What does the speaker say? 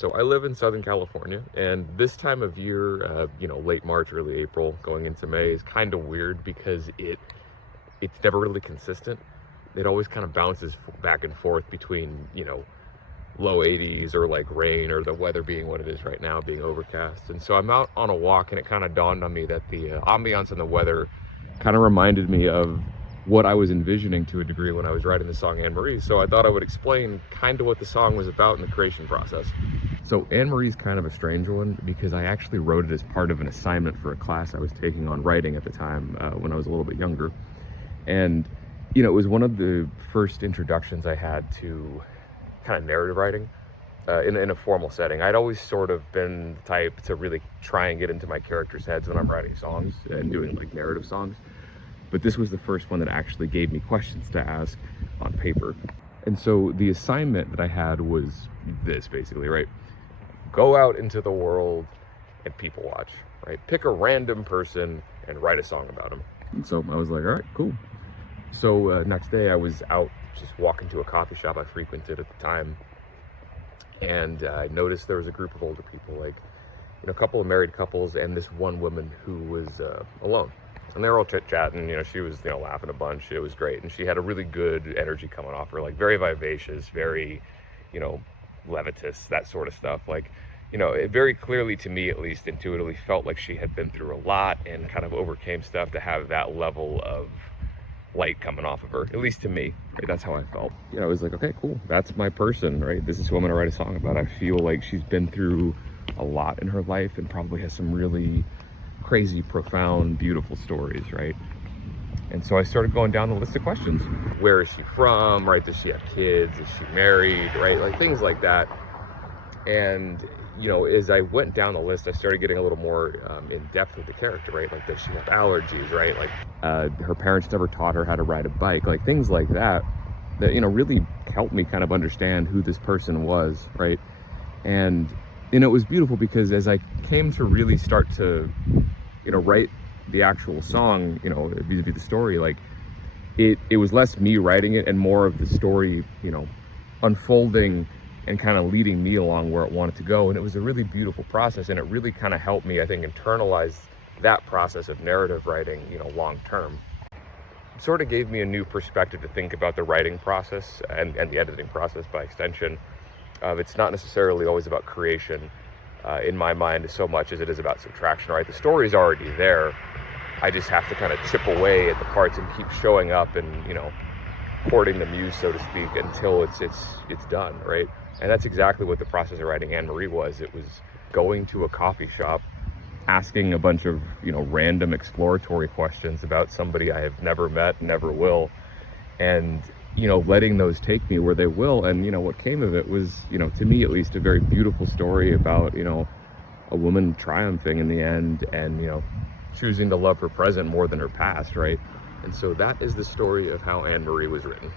So I live in Southern California, and this time of year, late March, early April, going into May is kind of weird because it's never really consistent. It always kind of bounces back and forth between, low 80s or like rain, or the weather being what it is right now, being overcast. And so I'm out on a walk, and it kind of dawned on me that the ambiance and the weather kind of reminded me of what I was envisioning to a degree when I was writing the song Anne Marie. So I thought I would explain kind of what the song was about in the creation process. So Anne Marie's kind of a strange one because I actually wrote it as part of an assignment for a class I was taking on writing at the time when I was a little bit younger. And, it was one of the first introductions I had to kind of narrative writing in a formal setting. I'd always sort of been the type to really try and get into my characters' heads when I'm writing songs and doing like narrative songs. But this was the first one that actually gave me questions to ask on paper. And so the assignment that I had was this, basically, right? Go out into the world and people watch, right? Pick a random person and write a song about them. And so I was like, all right, cool. So next day I was out just walking to a coffee shop I frequented at the time. And I noticed there was a group of older people, like, a couple of married couples and this one woman who was alone. And they were all chit-chatting, she was, laughing a bunch. It was great. And she had a really good energy coming off her, like very vivacious, very, levitous, that sort of stuff. Like, it very clearly, to me at least, intuitively felt like she had been through a lot and kind of overcame stuff to have that level of light coming off of her, at least to me, right? That's how I felt. I was like, okay, cool. That's my person, right? This is who I'm going to write a song about. I feel like she's been through a lot in her life and probably has some really crazy, profound, beautiful stories, right? And so I started going down the list of questions. Where is she from, right? Does she have kids? Is she married, right? Like things like that. And, as I went down the list, I started getting a little more in depth with the character, right? Like, does she have allergies, right? Like, her parents never taught her how to ride a bike, like things like that, really helped me kind of understand who this person was, right? And, it was beautiful because as I came to really start to, write the actual song, vis-a-vis the story, like it was less me writing it and more of the story, unfolding and kind of leading me along where it wanted to go. And it was a really beautiful process, and it really kind of helped me, I think, internalize that process of narrative writing, long term. It sort of gave me a new perspective to think about the writing process and the editing process by extension. It's not necessarily always about creation in my mind so much as it is about subtraction, right? The story's already there. I just have to kind of chip away at the parts and keep showing up and, courting the muse, so to speak, until it's done, right? And that's exactly what the process of writing Anne Marie was. It was going to a coffee shop, asking a bunch of, random exploratory questions about somebody I have never met, never will, and, letting those take me where they will. And, what came of it was, to me at least, a very beautiful story about, a woman triumphing in the end and, choosing to love her present more than her past, right? And so that is the story of how Anne Marie was written.